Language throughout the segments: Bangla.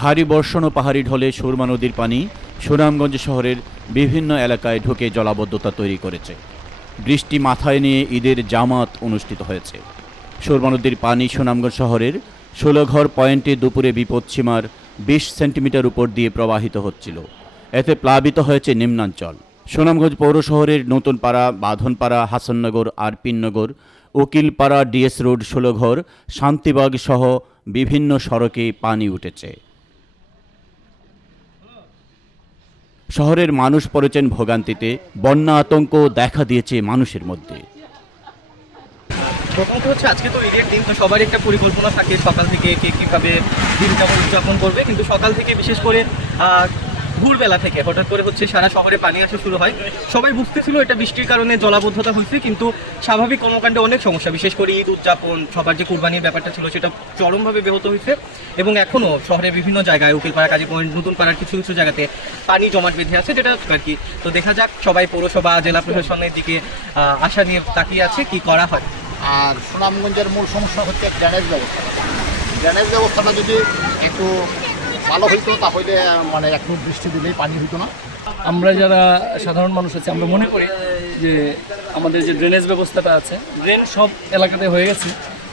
ভারী বর্ষণ ও পাহাড়ি ঢলে সুরমা নদীর পানি সুনামগঞ্জ শহরের বিভিন্ন এলাকায় ঢুকে জলাবদ্ধতা তৈরি করেছে। বৃষ্টি মাথায় নিয়ে ঈদের জামাত অনুষ্ঠিত হয়েছে। সুরমা নদীর পানি সুনামগঞ্জ শহরের ১৬ ঘর পয়েন্টে দুপুরে বিপদসীমার ২০ সেন্টিমিটার উপর দিয়ে প্রবাহিত হচ্ছিল। এতে প্লাবিত হয়েছে নিম্নাঞ্চল। সুনামগঞ্জ পৌর শহরের নতুনপাড়া, বাঁধনপাড়া, হাসাননগর, আরপিননগর, উকিলপাড়া, ডিএস রোড, ১৬ ঘর, শান্তিবাগ সহ বিভিন্ন সড়কে পানি উঠেছে। শহরের মানুষ পড়েছেন ভোগান্তিতে। বন্যা আতঙ্ক দেখা দিয়েছে মানুষের মধ্যে। প্রথমত হচ্ছে আজকে তো ঈদের দিন, তো সবারই একটা পরিকল্পনা থাকে সকাল থেকে কে কীভাবে দিনটা উদযাপন করবে। কিন্তু সকাল থেকে বিশেষ করে ভোরবেলা থেকে হঠাৎ করে হচ্ছে সারা শহরে পানি আসা শুরু হয়। সবাই বুঝতেছিল এটা বৃষ্টির কারণে জলাবদ্ধতা হয়েছে, কিন্তু স্বাভাবিক কর্মকাণ্ডে অনেক সমস্যা, বিশেষ করে ঈদ উদযাপন, সবার যে কুরবানির ব্যাপারটা ছিল সেটা চরমভাবে ব্যাহত হয়েছে। এবং এখনও শহরের বিভিন্ন জায়গায়, উকিলপাড়া, কাজী পয়েন্ট, নতুন পাড়ার কিছু কিছু জায়গাতে পানি জমাট বেঁধে আছে, যেটা আর কি। তো দেখা যাক, সবাই পৌরসভা, জেলা প্রশাসনের দিকে আশা নিয়ে তাকিয়ে আছে কি করা হয়। আর সুনামগঞ্জের মূল সমস্যা হচ্ছে ড্রেনেজ ব্যবস্থা। ড্রেনেজ ব্যবস্থাটা যদি একটু ভালো হইতো তাহলে মানে একটু বৃষ্টি দিলেই পানি হইতো না। আমরা যারা সাধারণ মানুষ আছি, আমরা মনে করি যে আমাদের যে ড্রেনেজ ব্যবস্থাটা আছে, ড্রেন সব এলাকাতে হয়ে গেছে,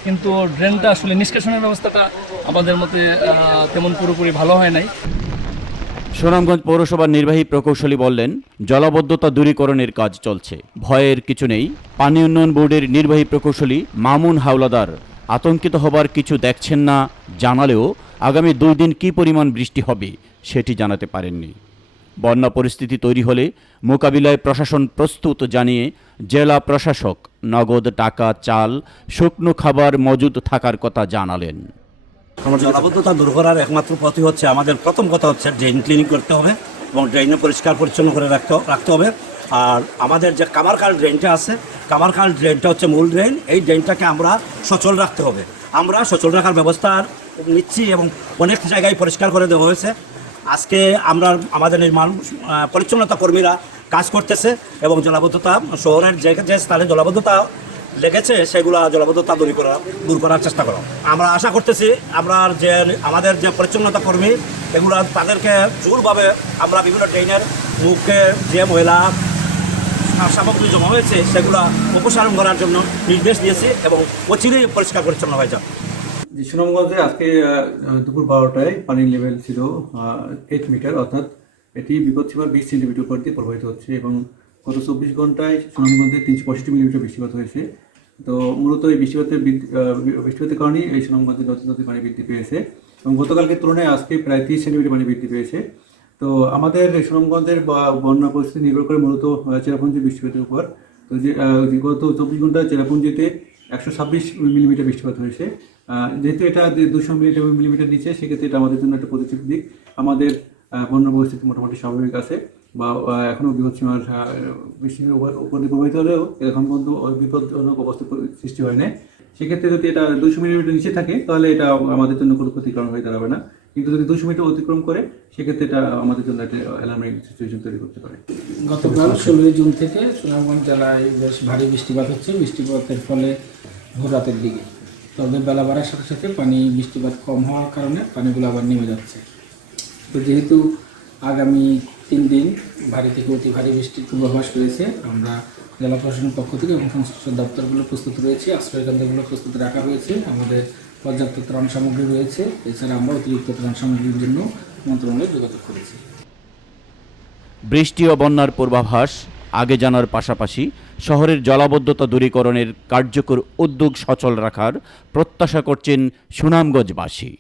কিন্তু ড্রেনটা আসলে নিষ্কাশনের ব্যবস্থাটা আমাদের মতে তেমন পুরোপুরি ভালো হয় নাই। সুনামগঞ্জ পৌরসভার নির্বাহী প্রকৌশলী বললেন, জলাবদ্ধতা দূরীকরণের কাজ চলছে, ভয়ের কিছু নেই। পানি উন্নয়ন বোর্ডের নির্বাহী প্রকৌশলী মামুন হাওলাদার আতঙ্কিত হবার কিছু দেখছেন না জানালেও আগামী ২ দিন কী পরিমাণ বৃষ্টি হবে সেটি জানাতে পারেননি। বন্যা পরিস্থিতি তৈরি হলে মোকাবিলায় প্রশাসন প্রস্তুত জানিয়ে জেলা প্রশাসক নগদ টাকা, চাল, শুকনো খাবার মজুদ থাকার কথা জানালেন। জলাবদ্ধতা দূর করার একমাত্র পথই হচ্ছে, আমাদের প্রথম কথা হচ্ছে ড্রেন ক্লিনিং করতে হবে এবং ড্রেনে পরিষ্কার পরিচ্ছন্ন করে রাখতে হবে। আর আমাদের যে কামারখাল ড্রেনটা আছে, কামারখাল ড্রেনটা হচ্ছে মূল ড্রেন। এই ড্রেনটাকে আমরা সচল রাখতে হবে। আমরা সচল রাখার ব্যবস্থা নিচ্ছি এবং অনেক জায়গায় পরিষ্কার করে দেওয়া হয়েছে। আজকে আমরা আমাদের নির্মাণ পরিচ্ছন্নতা কর্মীরা কাজ করতেছে এবং জলাবদ্ধতা শহরের যে স্থানে জলাবদ্ধতা লেগেছে সেগুলো জলাবদ্ধতা দূর করার চেষ্টা করো। আমরা আশা করতেছি আমাদের যে পরিচ্ছন্নতা কর্মী এগুলো তাদেরকে জোরভাবে আমরা বিভিন্ন ড্রেনের মুখে যে ময়লা সামগ্রী জমা হয়েছে সেগুলো অপসারণ করার জন্য নির্দেশ দিয়েছি এবং অচিরেই পরিষ্কার পরিচ্ছন্ন হয়ে যাবে। যে সুনামগঞ্জে আজকে দুপুর 12টায় পানির লেভেল ছিল 8 মিটার, অর্থাৎ এটি বিপদসীমার 20 সেন্টিমিটার উপর দিয়ে প্রবাহিত হচ্ছে এবং গত 24 ঘন্টায় সুনামগঞ্জে 365 মিলিমিটার বৃষ্টিপাত হয়েছে। তো মূলত এই বৃষ্টিপাতের কারণেই এই সুনামগঞ্জে নদী পানি বৃদ্ধি পেয়েছে এবং গতকালকে তুলনায় আজকে প্রায় 30 সেন্টিমিটার পানি বৃদ্ধি পেয়েছে। তো আমাদের সুনামগঞ্জের বন্যা পরিস্থিতি নির্ভর করে মূলত চেরাপুঞ্জির বৃষ্টিপাতের উপর। তো গত 24 ঘন্টায় চেরাপুঞ্জিতে 126 মিলিমিটার বৃষ্টিপাত হয়েছে। যেহেতু এটা 200 মিলিমিটার নিচে, সেক্ষেত্রে এটা আমাদের জন্য একটা পজিটিভ দিক। আমাদের বন্যা পরিস্থিতি মোটামুটি স্বাভাবিক আছে বা এখনও বিপদসীমার বৃষ্টির উপর দিয়ে প্রবাহিত হলেও এখন পর্যন্ত বিপদজনক অবস্থা সৃষ্টি হয় না। সেক্ষেত্রে যদি এটা 200 মিলিমিটার নিচে থাকে তাহলে এটা আমাদের জন্য কোনো ক্ষতিকারণ হয়ে দাঁড়াবে না, কিন্তু যদি 200 মিটার অতিক্রম করে সেক্ষেত্রে এটা আমাদের জন্য একটা অ্যালার্মিং সিচুয়েশন তৈরি করতে পারে। গতকাল 16 জুন থেকে সুনামগঞ্জ জেলায় বেশ ভারী বৃষ্টিপাত হচ্ছে। বৃষ্টিপাতের ফলে ভোর রাতের দিকে, তবে বেলা বাড়ার সাথে সাথে বৃষ্টিপাত কম হওয়ার কারণে পানিগুলো আবার নেমে যাচ্ছে। তো যেহেতু আগামী 3 দিন ভারী থেকে অতি ভারী বৃষ্টির পূর্বাভাস রয়েছে, আমরা জেলা প্রশাসনের পক্ষ থেকে এবং সংশ্লিষ্ট দপ্তরগুলো প্রস্তুত রয়েছে, আশ্রয়কেন্দ্রগুলো প্রস্তুত রাখা হয়েছে, আমাদের পর্যাপ্ত ত্রাণ সামগ্রী রয়েছে। এছাড়া আমরা অতিরিক্ত ত্রাণ সামগ্রীর জন্য মন্ত্রণালয়ে যোগাযোগ করেছি। বৃষ্টি ও বন্যার পূর্বাভাস আগে জানার পাশাপাশি শহরের জলাবদ্ধতা দূরীকরণের কার্যকর উদ্যোগ সচল রাখার প্রত্যাশা করছেন সুনামগঞ্জবাসী।